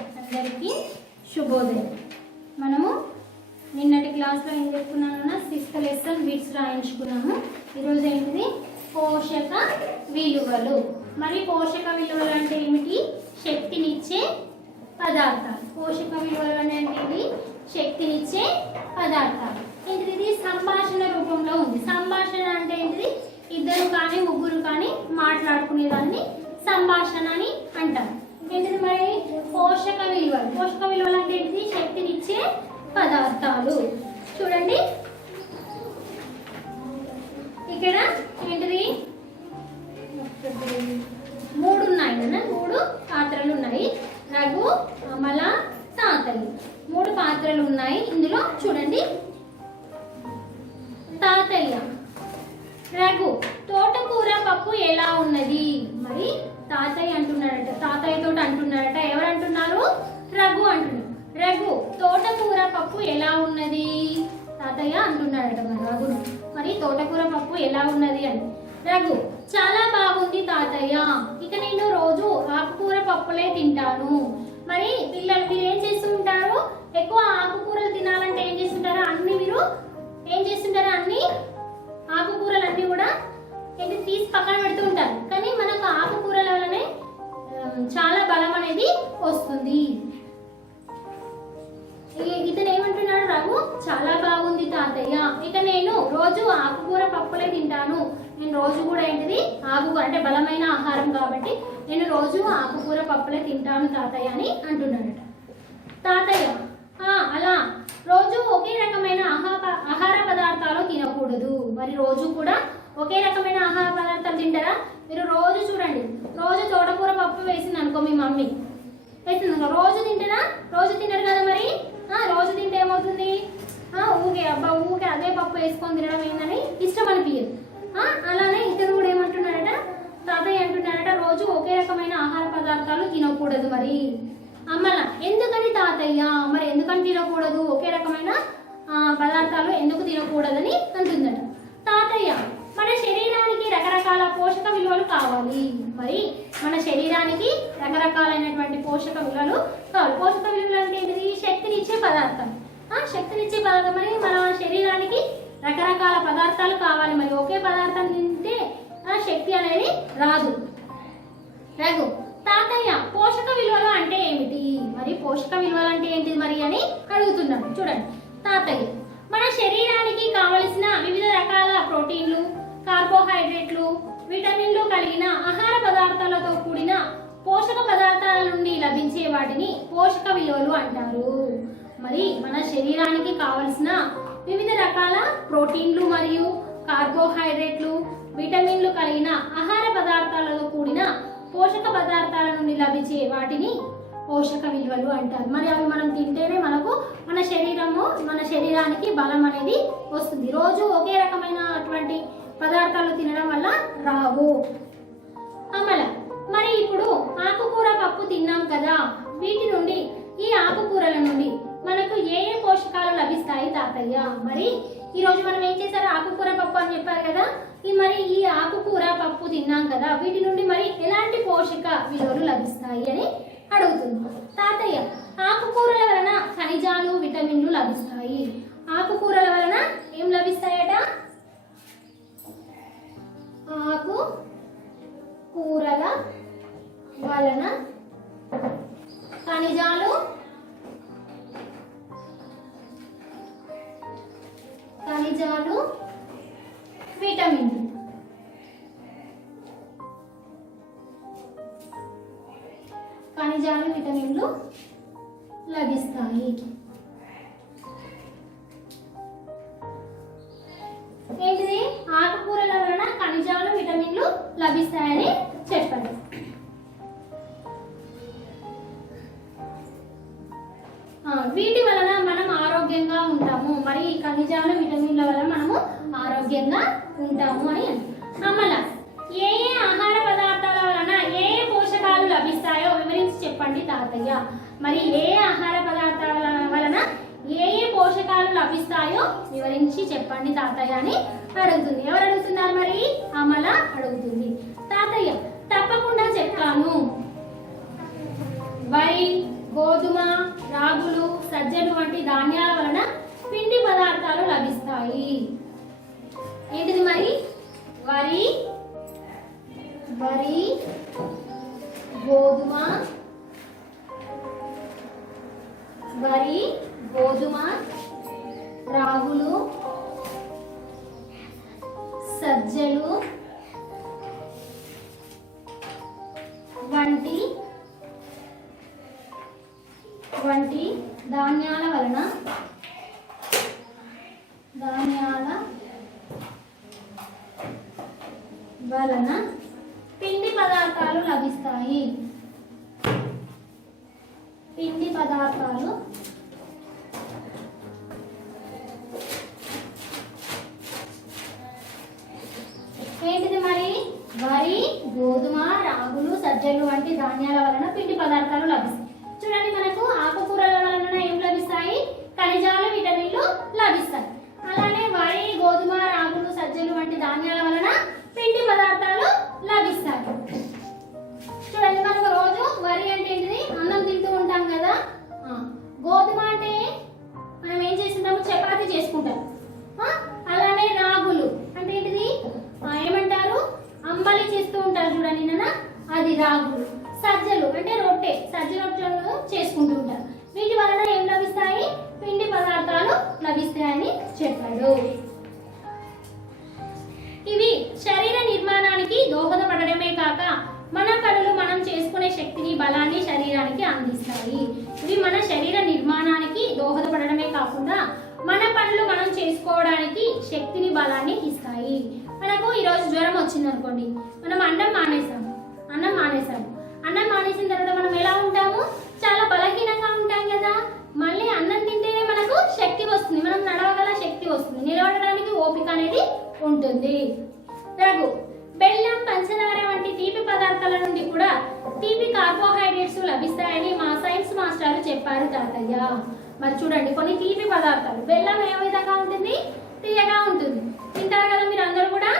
అందరికీ శుభోదయం. మనము నిన్నటి క్లాస్లో ఏం చెప్పుకున్నామన్నా 6th లెసన్ బిట్స్ రాయించుకున్నాము. ఈరోజు ఏంటిది పోషక విలువలు. మరి పోషక విలువలు అంటే ఏమిటి? శక్తినిచ్చే పదార్థాలు. పోషక విలువలు అనేవి శక్తినిచ్చే పదార్థాలు. ఏంటిది? ఇది సంభాషణ రూపంలో ఉంది. సంభాషణ అంటే ఏంటిది? ఇద్దరు కానీ ముగ్గురు కానీ మాట్లాడుకునేదాన్ని సంభాషణ అని అంటారు. ఏంటిది మరి? పోషక విలువలు. పోషక విలువలు అంటే ఏంటిది? శక్తినిచ్చే పదార్థాలు. చూడండి ఇక్కడ ఏంటిది? 3 ఉన్నాయి కదా, 3 పాత్రలు ఉన్నాయి. రఘు, అమల, తాతయ్య 3 పాత్రలు ఉన్నాయి. ఇందులో చూడండి, తాతయ్య, రఘు, తోటకూర పప్పు ఎలా ఉన్నది? మరి తాతయ్య అంటున్నాడట, తాతయ్యతో అంటున్నాడట. ఎవరు అంటున్నారు? రఘు అంటున్నాడు. రఘు, తోటకూర పప్పు ఎలా ఉన్నది? తాతయ్య అంటున్నాడట మరి రఘును. మరి తోటకూర పప్పు ఎలా ఉన్నది అని. రఘు, చాలా బాగుంది తాతయ్య. ఇక నేను రోజు ఆకుకూర పప్పులే తింటాను. మరి పిల్లలు మీరు ఏం చేస్తూ ఉంటారు? ఎక్కువ ఆకుకూరలు తినాలంటే ఏం చేస్తుంటారు? మీరు ఏం చేస్తుంటారు? ఆకుకూరలన్నీ కూడా ఏంటి తీసి పక్కన పెడుతూ ఉంటారు. కానీ మనకు ఆకుకూరల వల్లనే చాలా బలం అనేది వస్తుంది. ఇతను ఏమంటున్నాడు? రఘు, చాలా బాగుంది తాతయ్య. ఇక నేను రోజు ఆకుకూర పప్పులే తింటాను. నేను రోజు కూడా ఏంటిది? ఆకుకూర అంటే బలమైన ఆహారం కాబట్టి నేను రోజు ఆకుకూర పప్పులే తింటాను తాతయ్య అని అంటున్నాడట. తాతయ్య, అలా రోజు ఒకే రకమైన ఆహార పదార్థాలు తినకూడదు. మరి రోజు కూడా ఒకే రకమైన ఆహార పదార్థాలు తింటారా? మీరు రోజు చూడండి, రోజు తోటకూర పప్పు వేసింది అనుకో మీ మమ్మీ, వేసింది రోజు తింటారా? రోజు తినరు కదా. మరి రోజు తింటే ఏమవుతుంది? ఊకే అదే పప్పు వేసుకొని తినడం ఏందని ఇష్టం అనిపించదు. అలానే ఇతను కూడా ఏమంటున్నాడట? తాతయ్య అంటున్నాడట, రోజు ఒకే రకమైన ఆహార పదార్థాలు తినకూడదు. మరి అమ్మల, ఎందుకని తాతయ్య? మరి ఎందుకని తినకూడదు? ఒకే రకమైన పదార్థాలు ఎందుకు తినకూడదని అంటుందట. తాతయ్య, మన శరీరానికి రకరకాల పోషక విలువలు కావాలి. మరి మన శరీరానికి రకరకాలైనటువంటి పోషక విలువలు కావాలి. పోషక విలువలు అంటే ఏంటిది? శక్తినిచ్చే పదార్థం. శక్తినిచ్చే పదార్థం. మరి మన శరీరానికి రకరకాల పదార్థాలు కావాలి. మరి ఒకే పదార్థం తింటే శక్తి అనేది రాదు. రఘు, తాతయ్య, పోషక విలువలు అంటే ఏమిటి? మరి పోషక విలువలు అంటే ఏంటిది మరి అని అడుగుతున్నాడు. చూడండి, తాతయ్య, మన శరీరానికి కావలసిన వివిధ రకాల ప్రోటీన్లు, కార్బోహైడ్రేట్లు, విటమిన్లు కలిగిన ఆహార పదార్థాలతో కూడిన పోషక పదార్థాల నుండి లభించే వాటిని పోషక విలువలు అంటారు. మరి మన శరీరానికి కావలసిన వివిధ రకాల ప్రోటీన్లు మరియు కార్బోహైడ్రేట్లు, విటమిన్లు కలిగిన ఆహార పదార్థాలతో కూడిన పోషక పదార్థాల నుండి లభించే వాటిని పోషక విలువలు అంటారు. మరి అవి మనం తింటేనే మనకు మన శరీరానికి బలం అనేది వస్తుంది. రోజు ఒకే రకమైన అటువంటి పదార్థాలు తినడం వల్ల రావు. అమల, మరి ఇప్పుడు ఆకుకూర పప్పు తిన్నాం కదా, ఈ ఆకుకూరల నుండి మనకు ఏ ఏ పోషకాలు లభిస్తాయి తాతయ్య? మరి ఈరోజు మనం ఏం చేశారు? ఆకుకూర పప్పు అని చెప్పారు కదా. మరి ఈ ఆకుకూర పప్పు తిన్నాం కదా, వీటి నుండి మరి ఎలాంటి పోషక విలువలు లభిస్తాయి అని అడుగుతుంది. తాతయ్య, ఆకుకూరల వలన ఖనిజాలు, విటమిన్లు లభిస్తాయి. ఆకుకూరల వలన ఏం లభిస్తాయట? ఆకుకూరల వలన ఖనిజాలు, విటమిన్లు. ఖనిజాలు, విటమిన్లు లభిస్తాయి. ఏంటిది? ఆకుకూరల వలన ఖనిజాలు, విటమిన్లు లభిస్తాయని చెప్పండి. వీటి వలన మనం ఆరోగ్యంగా ఉంటాము. మరి ఖనిజాలు, విటమిన్ల వలన మనము ఆరోగ్యంగా ఉంటాము అని. అమల, ఏ ఏ ఆహార పదార్థాల వలన ఏ ఏ పోషకాలు లభిస్తాయో వివరించి చెప్పండి తాతయ్య. మరి ఏ ఆహార పదార్థాల వలన ఏ ఏ పోషకాలు లభిస్తాయో వివరించి చెప్పండి తాతయ్య అని అడుగుతుంది. ఎవరు అడుగుతున్నారు? మరి అమల అడుగుతుంది. తాతయ్య, తప్పకుండా చెప్తాను. వరి, గోధుమ, రాగులు, సజ్జలు వంటి ధాన్యాల వలన పిండి పదార్థాలు లభిస్తాయి. ఏంటిది మరి? వరి, గోధుమ, రాగులు, సజ్జలు వంటి ధాన్యాల వలన పిండి పదార్థాలు లభిస్తాయి. పిండి పదార్థాలు ఏంటిది మరి? వరి, గోధుమ, రాగులు, సజ్జలు వంటి ధాన్యాల వలన పిండి పదార్థాలు లభిస్తాయి. చూడండి, మనకు ఆకుకూరల వలన ఏం లభిస్తాయి? ఖనిజాలు, విటమిన్లు లభిస్తాయి. అలానే వరి, గోధుమ, రాగులు, సజ్జలు వంటి ధాన్యాల వలన పిండి పదార్థాలు లభిస్తాయి. చూడండి, మనకు రోజు వరి అంటే ఏంటిది? అన్నం తింటూ ఉంటాం కదా. గోధుమ అంటే మనం ఏం చేస్తుంటాము? చపాతీ చేసుకుంటాం. అలానే రాగులు అంటే ఏంటిది? ఏమంటారు? అంబలి చేస్తూ ఉంటారు చూడండి నాన్న, అది రాగులు. సజ్జలు అంటే రొట్టె, సజ్జ రొట్టెలు చేసుకుంటూ ఉంటారు. వీటి వలన ఏం లభిస్తాయి? పిండి పదార్థాలు లభిస్తాయని చెప్పాడు. ఇవి శరీర నిర్మాణానికి దోహదపడడమే కాక మన పనులు మనం చేసుకునే శక్తిని, బలాన్ని శరీరానికి అందిస్తాయి. ఇవి మన శరీర నిర్మాణానికి దోహదపడడమే కాకుండా మన పనులు మనం చేసుకోవడానికి శక్తిని, బలాన్ని ఇస్తాయి. మనకు ఈరోజు జ్వరం వచ్చింది అనుకోండి, మనం అన్నం మానేసాము. అన్నం మానేసిన తర్వాత మనం ఎలా ఉంటాము? చాలా బలహీనంగా ఉంటాం కదా. మళ్ళీ అన్నం తింటేనే మనకు శక్తి వస్తుంది, మనం నడవగల శక్తి వస్తుంది, నిలబడడానికి ఓపిక అనేది ఉంటుంది. రఘు, బెల్లం, పంచదార వంటి తీపి పదార్థాల నుండి కూడా తీపి కార్బోహైడ్రేట్స్ లభిస్తాయని మా సైన్స్ మాస్టర్లు చెప్పారు తాతయ్య. మరి చూడండి, కొన్ని తీపి పదార్థాలు, బెల్లం ఏ విధంగా ఉంటుంది? తీయగా ఉంటుంది. తింటారు కదా మీరు అందరూ కూడా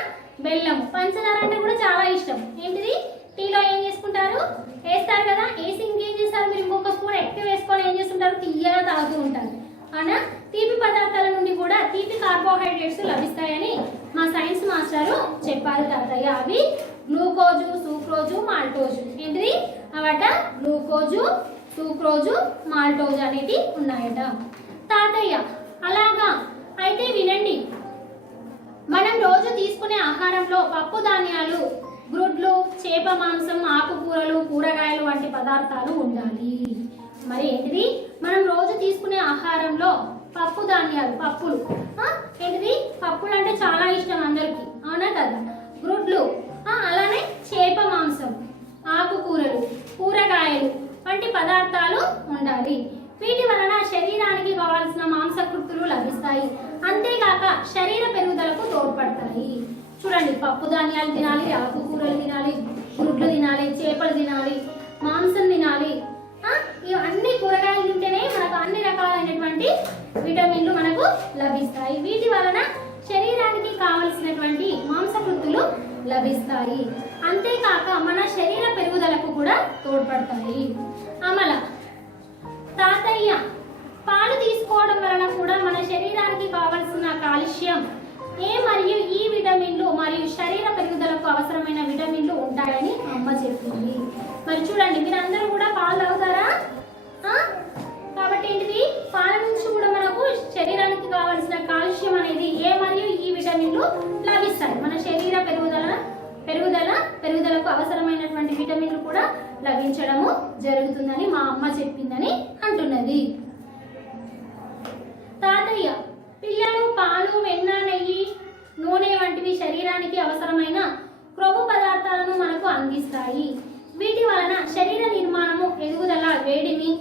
బెల్లం. పంచదార అంటే కూడా చాలా ఇష్టం. ఏంటిది? టీలో ఏం చేసుకుంటారు? వేస్తారు కదా. వేసి ఇంకేం చేస్తారు? మీరు ఇంకొక స్పూన్ ఎక్కువ వేసుకొని ఏం చేస్తుంటారు? తీయగా తాగుతూ ఉంటారు. అవునా? తీపి పదార్థాల నుండి కూడా తీపి కార్బోహైడ్రేట్స్ లభిస్తాయని మా సైన్స్ మాస్టరు చెప్పారు తాతయ్య. అవి గ్లూకోజు, సూక్రోజు, మాల్టోజు. ఏంటిది? అవట గ్లూకోజు, సూక్రోజు, మాల్టోజు అనేవి ఉన్నాయట తాతయ్య. అలాగా అయితే వినండి, మనం రోజు తీసుకునే ఆహారంలో పప్పు ధాన్యాలు, గ్రుడ్లు, చేప మాంసం, ఆకుకూరలు, కూరగాయలు వంటి పదార్థాలు ఉండాలి. మరి ఏంటిది? మనం రోజు తీసుకునే ఆహారంలో పప్పు ధాన్యాలు, పప్పులు. ఏంటిది? పప్పులు అంటే చాలా ఇష్టం అందరికి, అవునా కదా. గ్రుడ్లు, అలానే చేప మాంసం, ఆకుకూరలు, కూరగాయలు వంటి పదార్థాలు ఉండాలి. వీటి వలన శరీరానికి కావాల్సిన మాంసకృతులు లభిస్తాయి. అంతేకాక శరీర పెరుగుదలకు తోడ్పడతాయి. చూడండి, పప్పు ధాన్యాలు తినాలి, ఆకుకూరలు తినాలి, గుడ్లు తినాలి, చేపలు తినాలి, మాంసం తినాలి. ఇవన్నీ కూరగాయలు తింటేనే మనకు అన్ని రకాలైనటువంటి విటమిన్లు మనకు లభిస్తాయి. వీటి వలన శరీరానికి కావలసినటువంటి మాంసకృతులు లభిస్తాయి. అంతేకాక మన శరీర పెరుగుదలకు కూడా తోడ్పడతాయి. అమల, తాతయ్య, పాలు తీసుకోవడం వలన కూడా మన శరీరానికి కావలసిన కాల్షియం, ఏ మరియు ఈ విటమిన్లు మరియు శరీర పెరుగుదలకు అవసరమైన విటమిన్లు ఉంటాయని అమ్మ చెప్పింది. మరి చూడండి, మీరు అందరూ కూడా పాలు తాగుతారా? కాబట్టి ఏంటిది? పాల నుంచి కూడా మనకు శరీరానికి కావలసిన కాల్షియం అనేది, ఏ మరియు ఈ విటమిన్లు లభిస్తాయి. మన శరీర పెరుగుదలకు అవసరమైనటువంటి విటమిన్లు కూడా లభించడము జరుగుతుందని మా అమ్మ చెప్పిందని అంటున్నది. తాతయ్య, పిల్లలు పాలు, వెన్న, నెయ్యి, నూనె వంటివి శరీరానికి అవసరమైన క్రొవ్వు పదార్థాలను మనకు అందిస్తాయి. వీటి వలన శరీర నిర్మాణము, ఎదుగుదల, వేడిమి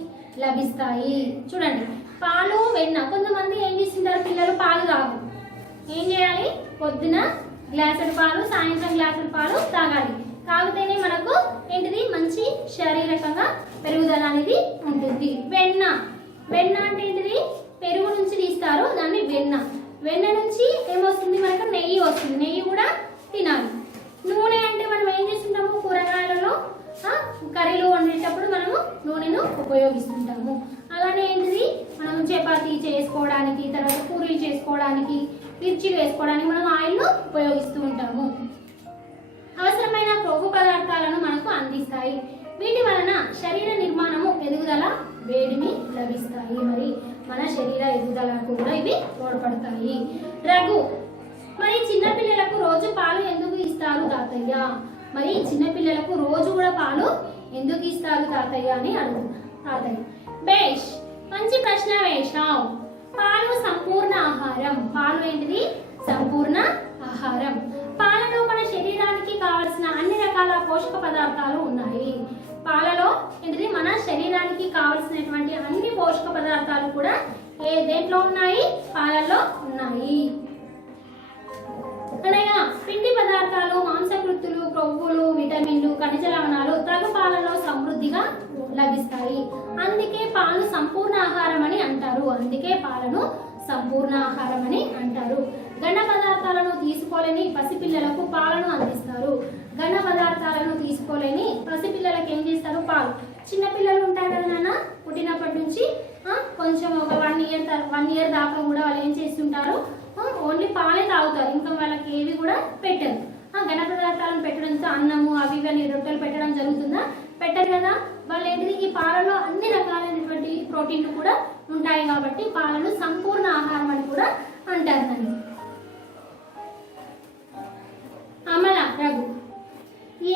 లభిస్తాయి. చూడండి, పాలు, వెన్న. కొంతమంది ఏం చేస్తుంటారు? పిల్లలు పాలు తాగు. ఏం చేయాలి? పొద్దున గ్లాసుడు పాలు, సాయంత్రం గ్లాసుడు పాలు తాగాలి. తాగితేనే మనకు ఏంటిది? మంచి శారీరకంగా పెరుగుదల అనేది ఉంటుంది. వెన్న అంటే ఏంటిది? పెరుగు నుంచి తీస్తారు దాన్ని వెన్న. వెన్న నుంచి ఏమొస్తుంది? మనకు నెయ్యి వస్తుంది. నెయ్యి కూడా తినాలి. నూనె అంటే మనం ఏం చేస్తుంటాము? కూరగాయలలో కర్రీలు వండేటప్పుడు మనము నూనెను ఉపయోగిస్తుంటాము. అలానే ఏంటిది మనం చపాతీ చేసుకోవడానికి, తర్వాత పూరీలు చేసుకోవడానికి, మిర్చీలు వేసుకోవడానికి మనం ఆయిల్ను ఉపయోగిస్తూ ఉంటాము. అవసరమైన కొవ్వు పదార్థాలను మనకు అందిస్తాయి. వీటి వలన శరీర నిర్మాణము, ఎదుగుదల, వేడిమి లభిస్తాయి. మరి మన శరీర ఎదుగుదలకు కూడా ఇవి తోడ్పడతాయి. రఘు, మరి చిన్నపిల్లలకు రోజు పాలు ఎందుకు ఇస్తారు తాతయ్య? మరి చిన్నపిల్లలకు రోజు కూడా పాలు ఎందుకు ఇస్తారు తాతయ్య అని అడుగుతున్నారు తాతయ్య. బేష్, మంచి ప్రశ్న వేశాం. పాలు సంపూర్ణ ఆహారం. పాలు ఏంటిది? సంపూర్ణ ఆహారం. పాలలో మన శరీరానికి కావలసిన అన్ని రకాల పోషక పదార్థాలు ఉన్నాయి. పాలలో ఏంటిది? మన శరీరానికి కావలసినటువంటి అన్ని పోషక పదార్థాలు కూడా దేంట్లో ఉన్నాయి? పాలల్లో ఉన్నాయి. అనగా పిండి పదార్థాలు, మాంసకృత్తులు, కొవ్వులు, విటమిన్లు, ఖనిజ లవణాలు తగు పాలలో సమృద్ధిగా లభిస్తాయి. అందుకే పాలు సంపూర్ణ ఆహారం అని అంటారు. అందుకే పాలను సంపూర్ణ ఆహారం అని అంటారు. ఘన పదార్థాలను తీసుకోలేని పసిపిల్లలకు పాలను అందిస్తారు. ఘన పదార్థాలను తీసుకోలేని పసిపిల్లలకు ఏం చేస్తారు? పాలు. చిన్నపిల్లలు ఉంటారు కదా నాన్న, పుట్టినప్పటి నుంచి కొంచెం ఒక 1 ఇయర్ దాకా కూడా వాళ్ళు ఏం చేస్తుంటారు? ఓన్లీ పాలే తాగుతారు. ఇంకా వాళ్ళకి ఏవి కూడా పెట్టరు. ఘన పదార్థాలను పెట్టడంతో అన్నము అవి ఇవన్నీ రొట్టెలు పెట్టడం జరుగుతుందా? పెట్టరు కదా. వాళ్ళు ఏంటిది? ఈ పాలలో అన్ని రకాలైనటువంటి ప్రోటీన్లు కూడా ఉంటాయి కాబట్టి పాలను సంపూర్ణ ఆహారం అని కూడా అంటారు. నన్ను అమల, రఘు,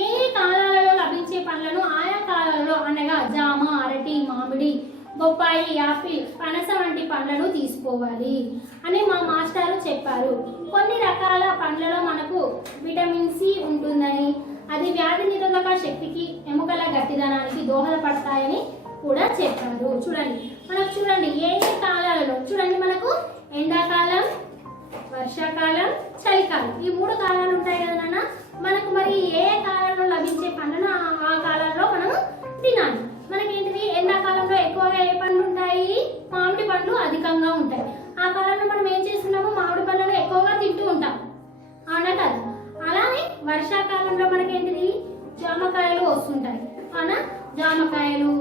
ఏ కాలాలలో లభించే పండ్లను ఆయా కాలాలలో అనగా జామ, అరటి, మామిడి, బొప్పాయి, యాపిల్, పనస వంటి పండ్లను తీసుకోవాలి అని మా మాస్టారు చెప్పారు. కొన్ని రకాల పండ్లలో మనకు విటమిన్ సి ఉంటుందని, అది వ్యాధి నిరోధక శక్తికి, ఎముకల గట్టిదనానికి దోహదపడతాయని కూడా చెప్పారు. చూడండి ఏ కాలాలలో చూడండి, మనకు ఎండాకాలం, వర్షాకాలం, చలికాలం, ఈ 3 కాలాలు ఉంటాయి కదా నాన్న. మనకు మరి ఏ కాలంలో లభించే పండ్లను ఆ కాలంలో మనం తినాలి. మనకేంటిది? ఎండాకాలంలో ఎక్కువగా ఏ పండ్లు ఉంటాయి? మామిడి పండ్లు అధికంగా ఉంటాయి. ఆ కాలంలో మనం ఏం చేస్తున్నాము? మామిడి పండ్లను ఎక్కువగా తింటూ ఉంటాం, అవునా కదా. అలానే వర్షాకాలంలో మనకేంటిది? జామకాయలు వస్తుంటాయి, అవునా. జామకాయలు,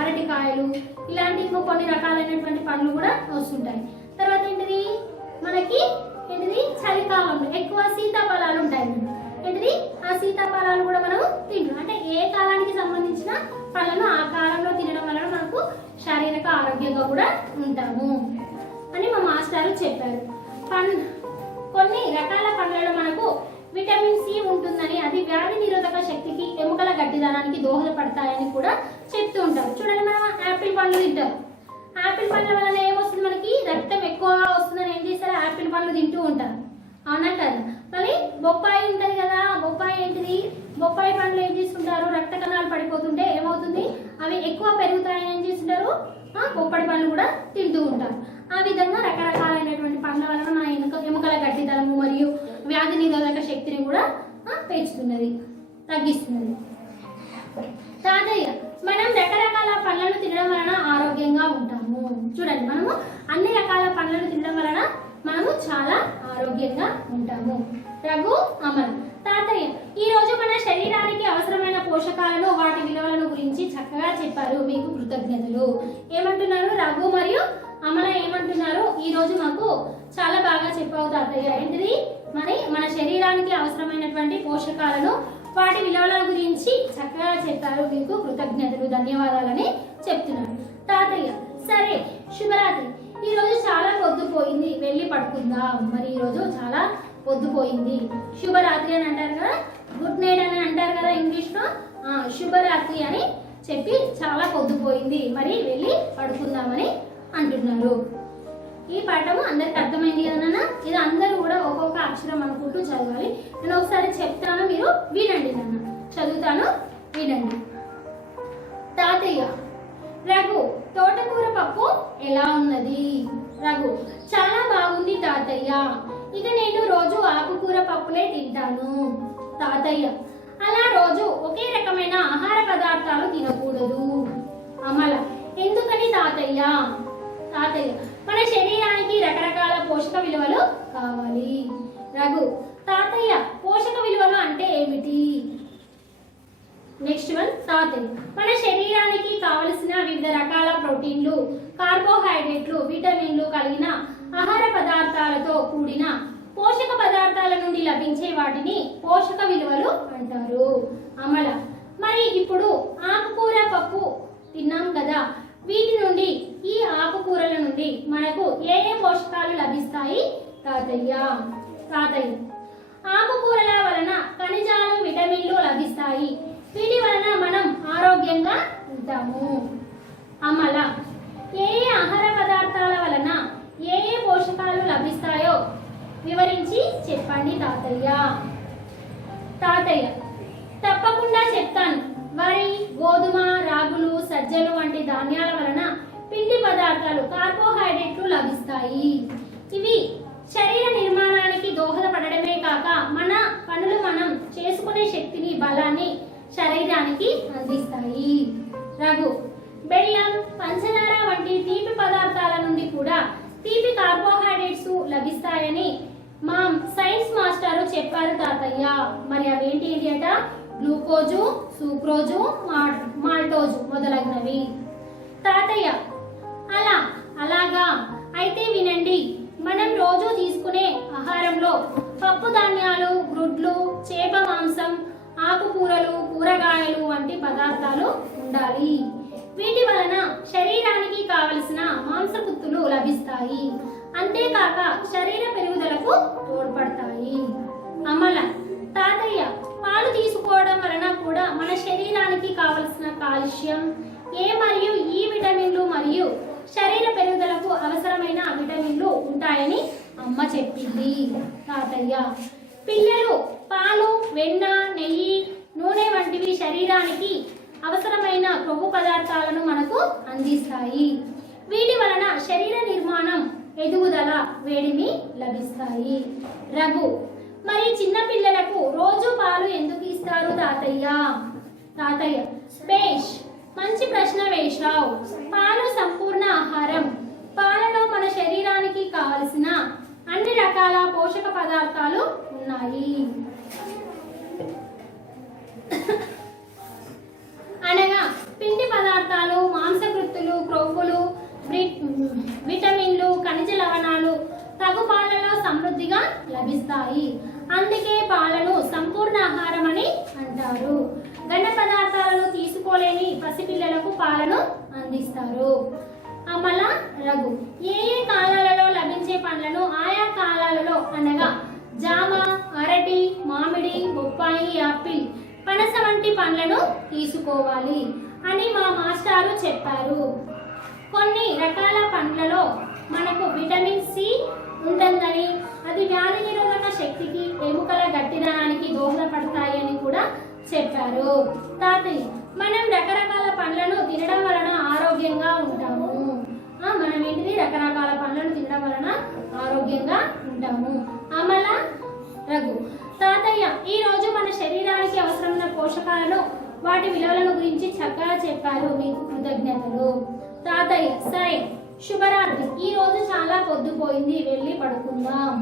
అరటికాయలు, ఇలాంటి ఇంకో కొన్ని రకాలైనటువంటి పండ్లు కూడా వస్తుంటాయి. తర్వాత ఏంటిది? మనకి ఏంటిది? చలికాలంలో ఎక్కువ సీతాఫలాలు ఉంటాయి. ఏంటిది? ఆ సీతాఫలాలు కూడా మనం తింటాం. అంటే ఏ కాలానికి సంబంధించిన పళ్ళను ఆ కాలంలో తినడం వలన మనకు శారీరక ఆరోగ్యంగా కూడా ఉంటాము అని మా మాస్టారు చెప్పారు. కొన్ని రకాల పండ్లలో మనకు విటమిన్ సి ఉంటుందని, అది వ్యాధి నిరోధక శక్తికి, ఎముకల గట్టిదనానికి దోహదపడతాయని కూడా చెప్తూ ఉంటారు. చూడండి, మనం యాపిల్ పండ్లు తింటాం. యాపిల్ పండ్ల వలన ఏమొస్తుంది? మనకి రక్తం ఎక్కువగా వస్తుందని ఏం చేస్తారు? యాపిల్ పండ్లు తింటూ ఉంటారు, అవునా కదా. మళ్ళీ బొప్పాయి ఉంటుంది కదా, బొప్పాయి ఏంటిది? బొప్పాయి పండ్లు ఏం చేస్తుంటారు? రక్త కణాలు పడిపోతుంటే ఏమవుతుంది? అవి ఎక్కువ పెరుగుతాయని ఏం చేస్తుంటారు? బొప్పడి పండ్లు కూడా తింటూ ఉంటారు. ఆ విధంగా రకరకాలైనటువంటి పండ్ల వలన మన ఎముకల గట్టిదనము మరియు వ్యాధి నిరోధక శక్తిని కూడా పెంచుతున్నది, తగ్గిస్తున్నది. తాతయ్య, మనం రకరకాల పండ్లను తినడం వలన ఆరోగ్యంగా ఉంటాము. చూడండి, మనము అన్ని రకాల పండ్లను తినడం వలన మనము చాలా ఆరోగ్యంగా ఉంటాము. రఘు, అమర్, తాతయ్య, ఈ రోజు మన శరీరానికి అవసరమైన పోషకాలను, వాటి విలువలను గురించి చక్కగా చెప్పారు. మీకు కృతజ్ఞతలు. ఏమంటున్నారు రఘు మరియు అమల? ఏమంటున్నారు? ఈ రోజు మాకు చాలా బాగా చెప్పావు తాతయ్య. ఏంటిది? మరి మన శరీరానికి అవసరమైనటువంటి పోషకాలను, వాటి విలువల గురించి చక్కగా చెప్పారు. మీకు కృతజ్ఞతలు, ధన్యవాదాలని చెప్తున్నాను. తాతయ్య, సరే, శుభరాత్రి. ఈ రోజు చాలా పొద్దుపోయింది, వెళ్ళి పడుకుందాం. మరి ఈ రోజు చాలా పొద్దుపోయింది. శుభరాత్రి అని అంటారు కదా, గుడ్ నైట్ అని అంటారు కదా ఇంగ్లీష్లో. శుభరాత్రి అని చెప్పి చాలా పొద్దుపోయింది, మరి వెళ్ళి పడుకుందామని అంటున్నారు. ఈ పాఠము అందరికి అర్థమైంది కదా నాన్న. ఇది అందరూ కూడా ఒక్కొక్క అక్షరం అనుకుంటూ చదవాలి. నేను ఒకసారి చెప్తాను, మీరు వినండి నాన్న. చదువుతాను, వినండి. తాతయ్య, రఘు, తోటకూర పప్పు ఎలా ఉన్నది? రఘు, చాలా బాగుంది తాతయ్య. ఇక నేను రోజు ఆకుకూర పప్పులే తింటాను. తాతయ్య, అలా రోజు ఒకే రకమైన ఆహార పదార్థాలు తినకూడదు. అమల, ఎందుకని తాతయ్య? తాతయ్య, మన శరీరానికి రకరకాల పోషక విలువలు కావాలి. రఘు, తాతయ్య, పోషక విలువలు అంటే ఏమిటి? నెక్స్ట్ వన్ తాతయ్య. మన శరీరానికి కావలసిన వివిధ రకాల ప్రోటీన్లు, కార్బోహైడ్రేట్లు, విటమిన్లు కలిగిన ఆహార పదార్థాలతో కూడిన పోషక పదార్థాల నుండి లభించే వాటిని పోషక విలువలు అంటారు. అమల. మరి ఇప్పుడు ఆకుకూర పప్పు తిన్నాం కదా, వీటి నుండి ఈ ఆకుకూరల నుండి మనకు ఏ ఏ పోషకాలు లభిస్తాయి తాతయ్య? తాతయ్య. ఆకుకూరల వలన ఖనిజాలు, విటమిన్లు లభిస్తాయి. వీటి వలన మనం ఆరోగ్యంగా ఉంటాము. అమల. ఏ ఏ ఆహార పదార్థాల వలన ఏ ఏ పోషకాలు లభిస్తాయో వివరించి చెప్పండి తాతయ్య. తాతయ్య. తప్పకుండా చెప్తాను. వరి, గోధుమ, రాగులు, సజ్జలు వంటి ధాన్యాల వలన పిండి పదార్థాలు, కార్బోహైడ్రేట్లు లభిస్తాయి. ఇవి శరీర నిర్మాణానికి దోహదపడడమే కాక మన పనులు మనం చేసుకునే శక్తిని, బలాన్ని శరీరానికి అందిస్తాయి. రఘు. బెల్లం, పంచదార వంటి తీపి పదార్థాల నుండి కూడా తీపి కార్బోహైడ్రేట్స్ లభిస్తాయని మా సైన్స్ మాస్టారు చెప్పారు తాతయ్య. మరి అవేంటి అట? గ్లూకోజు, సూక్రోజు, మాల్టోజు మొదలగునవి. తాతయ్య. అలాగా అయితే వినండి. మనం రోజు తీసుకునే ఆహారంలో పప్పు ధాన్యాలు, గుడ్లు, చేప మాంసం, ఆకుకూరలు, కూరగాయలు వంటి పదార్థాలు ఉండాలి. వీటి వలన శరీరానికి కావలసిన మాంసకృత్తులు లభిస్తాయి. అంతేకాక శరీర పెరుగుదలకు తోడ్పడతాయి. అమల. తాతయ్య. పాలు తీసుకోవడం వలన కూడా మన శరీరానికి కావలసిన కాల్షియం, ఏ మరియు ఈ విటమిన్లు మరియు శరీర పెరుగుదలకు అవసరమైన విటమిన్లు ఉంటాయని అమ్మ చెప్పింది. తాతయ్య. పిల్లలు పాలు, వెన్న, నెయ్యి, నూనె వంటివి శరీరానికి అవసరమైన కొవ్వు పదార్థాలను మనకు అందిస్తాయి. వీటి వలన శరీర నిర్మాణం, ఎదుగుదల, వేడిమి లభిస్తాయి. రఘు. మరి చిన్న పిల్లలకు రోజు పాలు ఎందుకు ఇస్తారు తాతయ్య? తాతయ్య. బేష్, మంచి ప్రశ్న వేశావు. పాలు సంపూర్ణ ఆహారం. పాలలో మన శరీరానికి కావలసిన అన్ని రకాల పోషక పదార్థాలు ఉన్నాయి. అనగా పిండి పదార్థాలు, మాంసకృత్తులు, క్రొవ్వులు, విటమిన్లు, ఖనిజ లవణాలు తగు పాలలో సమృద్ధిగా లభిస్తాయి. అందుకే పాలను సంపూర్ణ ఆహారం అని అంటారు. ఘన పదార్థాలను తీసుకోలేని పసిపిల్లలకు పాలను అందిస్తారు. అమల. రఘు. ఏ ఏ కాలాలలో లభించే పండ్లను ఆయా కాలాలలో అనగా జామ, అరటి, మామిడి, బొప్పాయి, యాపిల్, పనస వంటి పండ్లను తీసుకోవాలి అని మా మాస్టారు చెప్పారు. కొన్ని రకాల పండ్లలో మనకు విటమిన్ సి ఉంటుందని, అది వ్యాధి నిరోధక శక్తికి, ఎముకల గట్టిదనానికి దోహదపడతాయి అని కూడా చెప్పారు. తాతయ్య. మనం రకరకాల పండ్లను తినడం వలన ఆరోగ్యంగా ఉంటాము. మనం ఏంటిది? రకరకాల పండ్లను తినడం వలన ఆరోగ్యంగా ఉంటాము. అమల. రఘు. తాతయ్య. ఈ రోజు మన శరీరానికి అవసరమైన పోషకాలను, వాటి విలువలను గురించి చక్కగా చెప్పారు. మీకు కృతజ్ఞతలు. తాతయ్య. సరే, శుభరాత్రి. ఈ రోజు చాలా పొద్దుపోయింది, వెళ్ళి పడుకుందాం.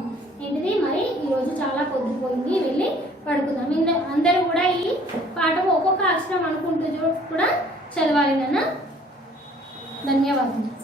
ఏంటిది? మరి ఈ రోజు చాలా పొద్దుపోయింది, వెళ్ళి పడుకుందాం. అందరూ కూడా ఈ పాఠం ఒక్కొక్క అక్షరం అనుకుంటూ కూడా చదవాలి నాన్న. ధన్యవాదాలు.